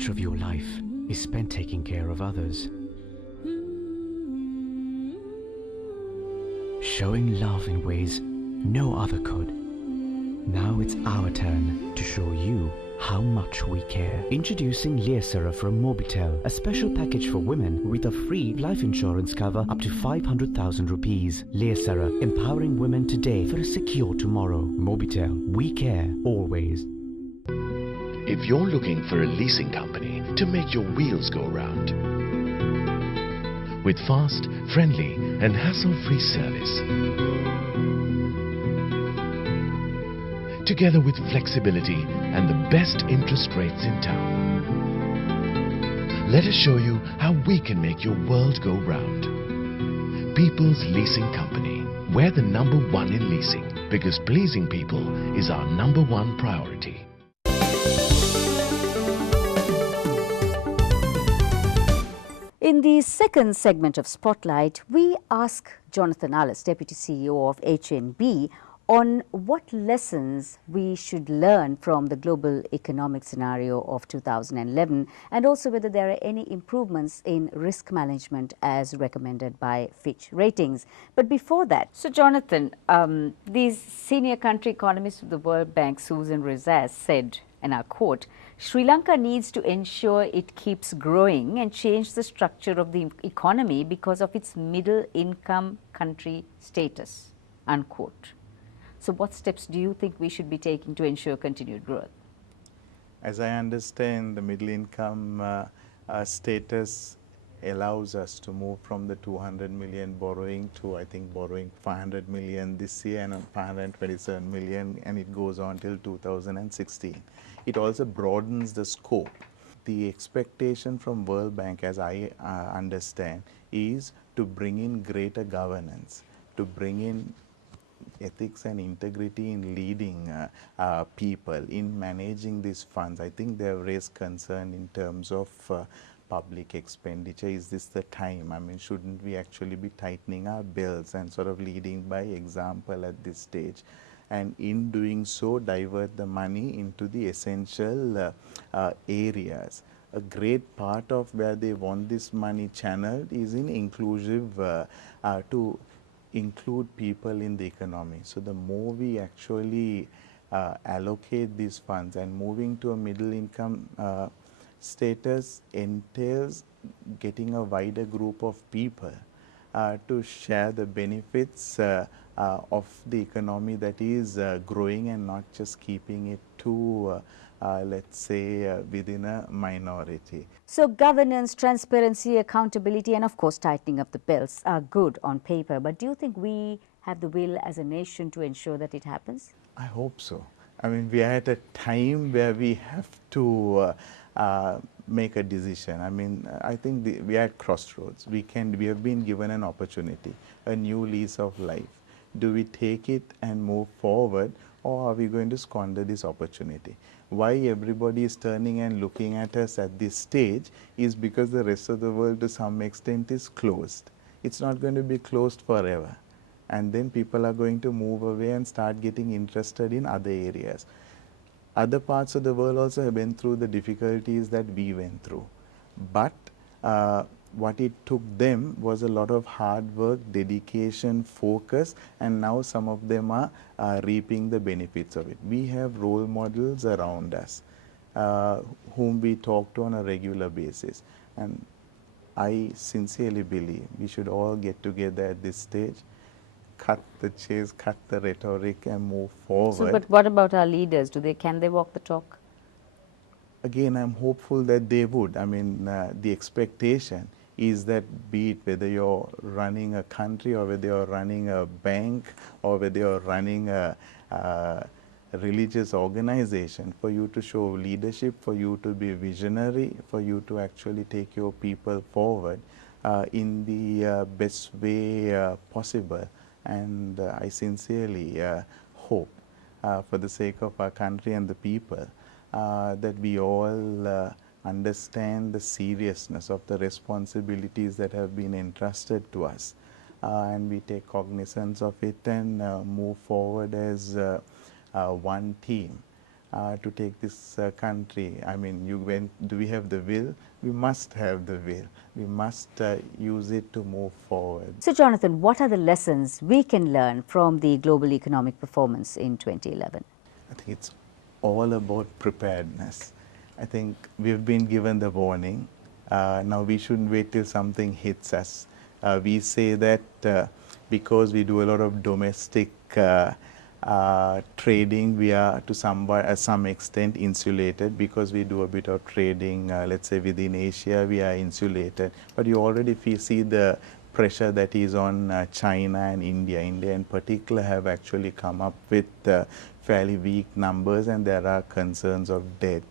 much of your life is spent taking care of others? Showing love in ways no other could. Now it's our turn to show you how much we care. Introducing Leasera from Mobitel, a special package for women with a free life insurance cover up to 500,000 rupees. Leasera, empowering women today for a secure tomorrow. Mobitel, we care always. If you're looking for a leasing company to make your wheels go round, with fast, friendly and hassle-free service, together with flexibility and the best interest rates in town, let us show you how we can make your world go round. People's Leasing Company. We're the #1 in leasing because pleasing people is our #1 priority. In the second segment of Spotlight, we ask Jonathan Allis, Deputy CEO of HNB, on what lessons we should learn from the global economic scenario of 2011 and also whether there are any improvements in risk management as recommended by Fitch Ratings. But before that, so Jonathan, these senior country economists of the World Bank, Susan Rizas, said, and I quote, Sri Lanka needs to ensure it keeps growing and change the structure of the economy because of its middle income country status, unquote. So what steps do you think we should be taking to ensure continued growth? As I understand, the middle income status allows us to move from the 200 million borrowing to, I think, borrowing 500 million this year and 527 million, and it goes on till 2016. It also broadens the scope. The expectation from World Bank, as I understand, is to bring in greater governance, to bring in ethics and integrity in leading people, in managing these funds. I think they have raised concern in terms of public expenditure. Is this the time? I mean, shouldn't we actually be tightening our belts and sort of leading by example at this stage? And in doing so, divert the money into the essential areas. A great part of where they want this money channeled is in inclusive, to include people in the economy. So the more we actually allocate these funds, and moving to a middle income status entails getting a wider group of people to share the benefits of the economy that is growing and not just keeping it to let's say within a minority. So governance, transparency, accountability and of course tightening of the belts are good on paper, but do you think we have the will as a nation to ensure that it happens? I hope so. I mean, we are at a time where we have to make a decision. I mean, I think we are at crossroads. We have been given an opportunity, a new lease of life. Do we take it and move forward, or are we going to squander this opportunity? Why everybody is turning and looking at us at this stage is because the rest of the world to some extent is closed. It's not going to be closed forever. And then people are going to move away and start getting interested in other areas. Other parts of the world also have been through the difficulties that we went through. But what it took them was a lot of hard work, dedication, focus, and now some of them are reaping the benefits of it. We have role models around us whom we talk to on a regular basis. And I sincerely believe we should all get together at this stage, cut the chase, cut the rhetoric and move forward. So, but what about our leaders? Can they walk the talk? Again, I'm hopeful that they would. I mean, the expectation is that, be it whether you're running a country or whether you're running a bank or whether you're running a religious organization, for you to show leadership, for you to be visionary, for you to actually take your people forward in the best way possible. And I sincerely hope, for the sake of our country and the people, that we all understand the seriousness of the responsibilities that have been entrusted to us, and we take cognizance of it and move forward as one team. to take this country. I mean, do we have the will? We must have the will. We must use it to move forward. So, Jonathan, what are the lessons we can learn from the global economic performance in 2011? I think it's all about preparedness. I think we've been given the warning. Now we shouldn't wait till something hits us. We say that because we do a lot of domestic trading, we are to some extent insulated. Because we do a bit of trading, let's say within Asia, we are insulated. But you already see the pressure that is on China and India. India in particular have actually come up with fairly weak numbers, and there are concerns of debt,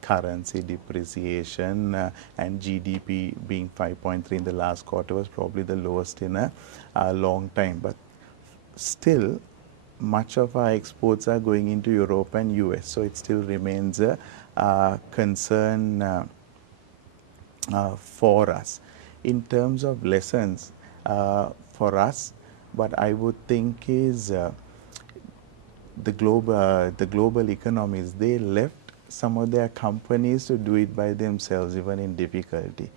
currency depreciation, and GDP being 5.3 in the last quarter was probably the lowest in a long time. But still, much of our exports are going into Europe and US, so it still remains a concern for us. In terms of lessons for us, what I would think is the global economies, they left some of their companies to do it by themselves, even in difficulty.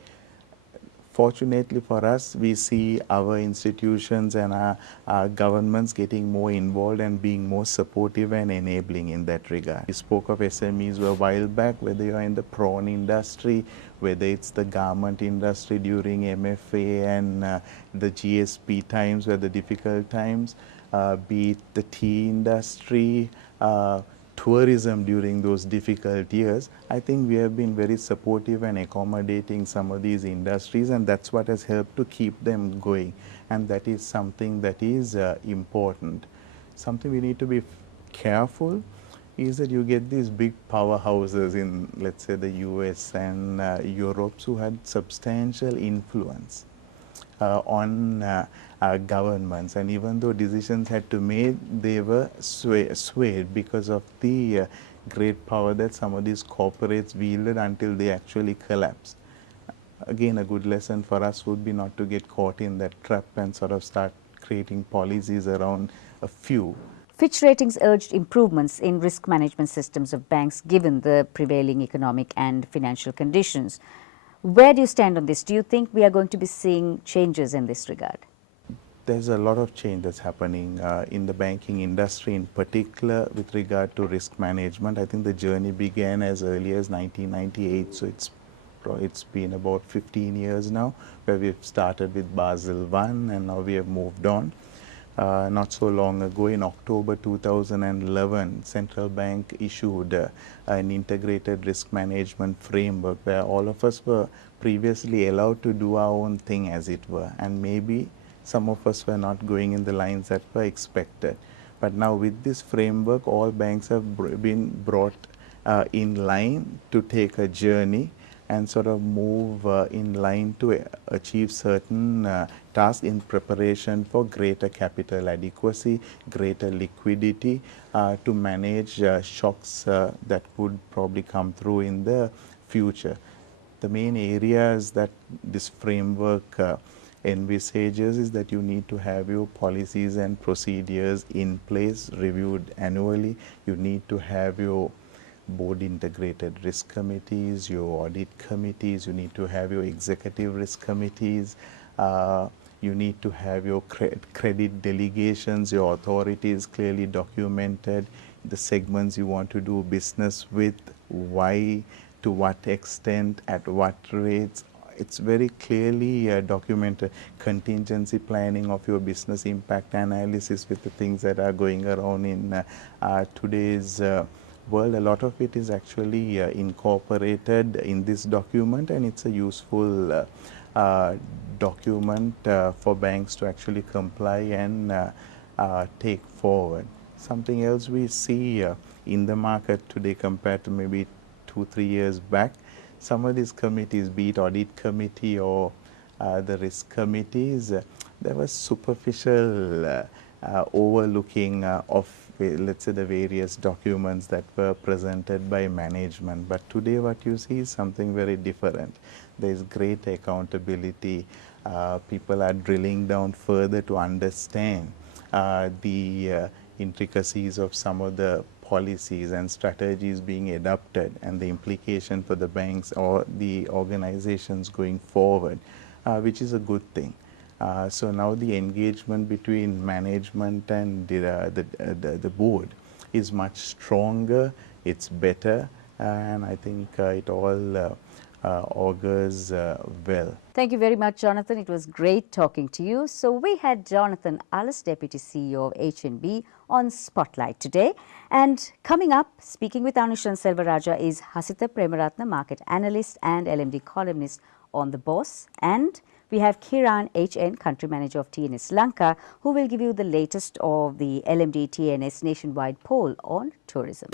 Fortunately for us, we see our institutions and our governments getting more involved and being more supportive and enabling in that regard. We spoke of SMEs a while back, whether you're in the prawn industry, whether it's the garment industry during MFA and the GSP times were the difficult times, be it the tea industry, tourism during those difficult years. I think we have been very supportive and accommodating some of these industries, and that's what has helped to keep them going, and that is something that is important. Something we need to be careful is that you get these big powerhouses in, let's say, the US and Europe, who had substantial influence on governments, and even though decisions had to be made, they were swayed because of the great power that some of these corporates wielded until they actually collapsed. Again, a good lesson for us would be not to get caught in that trap and sort of start creating policies around a few. Fitch Ratings urged improvements in risk management systems of banks given the prevailing economic and financial conditions. Where do you stand on this? Do you think we are going to be seeing changes in this regard? There's a lot of change that's happening in the banking industry, in particular with regard to risk management. I think the journey began as early as 1998, so it's been about 15 years now, where we've started with Basel I, and now we have moved on. Not so long ago, in October 2011, Central Bank issued an integrated risk management framework where all of us were previously allowed to do our own thing, as it were, and maybe some of us were not going in the lines that were expected. But now with this framework, all banks have been brought in line to take a journey and sort of move in line to achieve certain tasks in preparation for greater capital adequacy, greater liquidity, to manage shocks that would probably come through in the future. The main areas that this framework envisages is that you need to have your policies and procedures in place, reviewed annually. You need to have your board integrated risk committees, your audit committees, you need to have your executive risk committees, you need to have your credit delegations, your authorities clearly documented, the segments you want to do business with, why, to what extent, at what rates. It's very clearly documented. Contingency planning of your business impact analysis with the things that are going around in today's world. A lot of it is actually incorporated in this document, and it's a useful document for banks to actually comply and take forward. Something else we see in the market today compared to maybe 2-3 years back, some of these committees, be it audit committee or the risk committees, there was superficial overlooking of, let's say, the various documents that were presented by management. But today what you see is something very different. There is great accountability. People are drilling down further to understand the intricacies of some of the policies and strategies being adopted and the implication for the banks or the organizations going forward, which is a good thing. So now the engagement between management and the board is much stronger, it's better, and I think it all augurs well. Thank you very much, Jonathan. It was great talking to you. So we had Jonathan Allis, Deputy CEO of HNB, on Spotlight today. And coming up, speaking with Anushan Selvaraja, is Hasita Premaratna, market analyst and LMD columnist on The Boss. And we have Kiran HN, country manager of TNS Lanka, who will give you the latest of the LMD TNS nationwide poll on tourism.